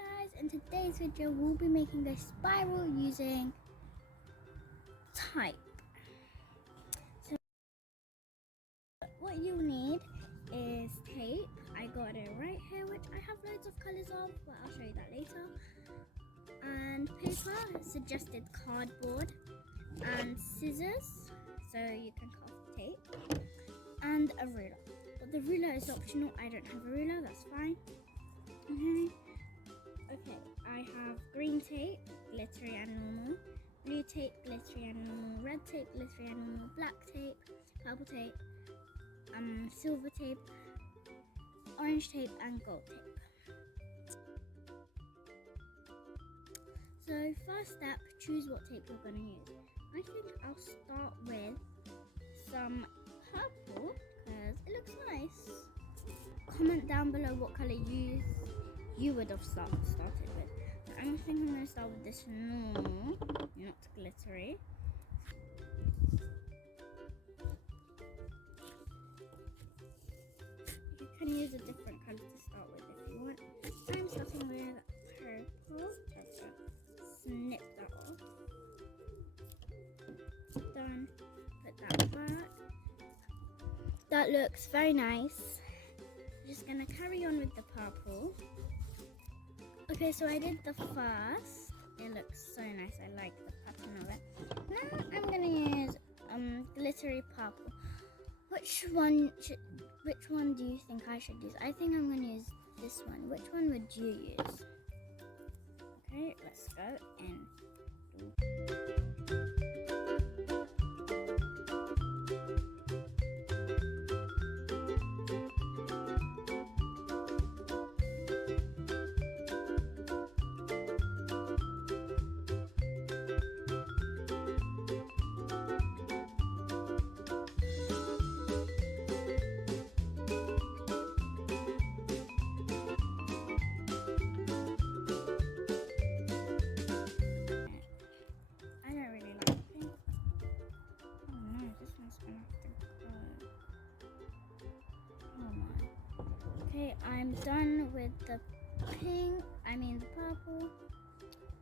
Guys, in today's video we'll be making a spiral using type. So what you need is tape. I got it right here, which I have loads of colors of, but I'll show you that later. And paper, suggested cardboard, and scissors so you can cut off the tape, and a ruler. But the ruler is optional. I don't have a ruler, that's fine. Okay, I have green tape, glittery and normal, blue tape, glittery and normal, red tape, glittery and normal, black tape, purple tape, silver tape, orange tape, and gold tape. So first step, choose what tape you're going to use. I think I'll start with some purple because it looks nice. Comment down below what colour you would have started with. I think I'm going to start with this normal, not glittery. You can use a different colour to start with if you want. I'm starting with purple. Snip that off. Done. Put that back. That looks very nice. I'm just going to carry on with the purple. Okay, so I did the first. It looks so nice. I like the pattern of it. Now I'm gonna use glittery purple. Which one do you think I should use? I think I'm gonna use this one. Which one would you use? Okay, let's go in. Okay, I'm done with the the purple.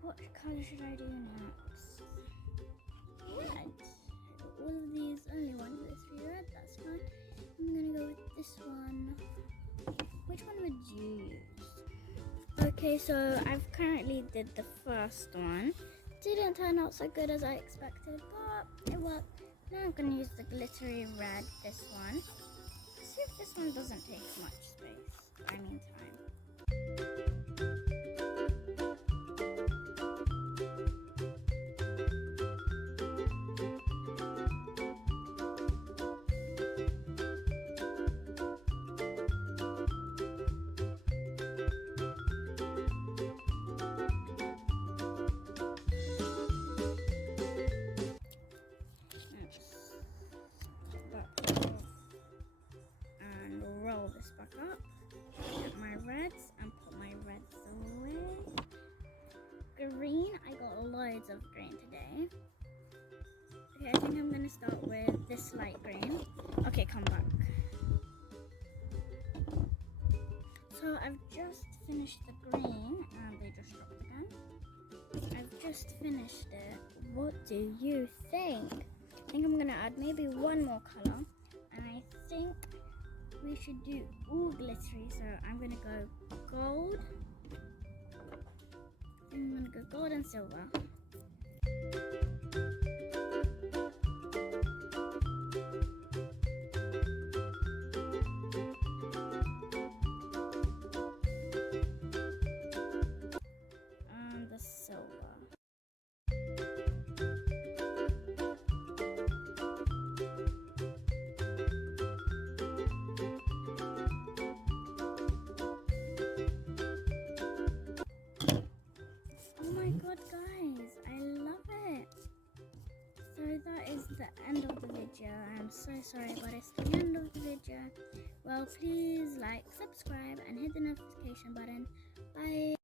What color should I do next? Red. All of these only want this red, that's fine. I'm gonna go with this one. Which one would you use? Okay, so I've currently did the first one. Didn't turn out so good as I expected, but it worked. Now I'm gonna use the glittery red, this one. See if this one doesn't take much space. Time. Roll this back up, get my reds and put my reds away. Green, I got loads of green today. Okay, I think I'm gonna start with this light green. Okay, come back. So I've just finished the green and they just dropped again. I've just finished it. What do you think? I think I'm gonna add maybe one more color, and I think we should do all glittery, so I'm gonna go gold. I'm gonna go gold and silver. And the silver. That is the end of the video. I'm so sorry, but it's the end of the video. Well, please like, subscribe, and hit the notification button. Bye.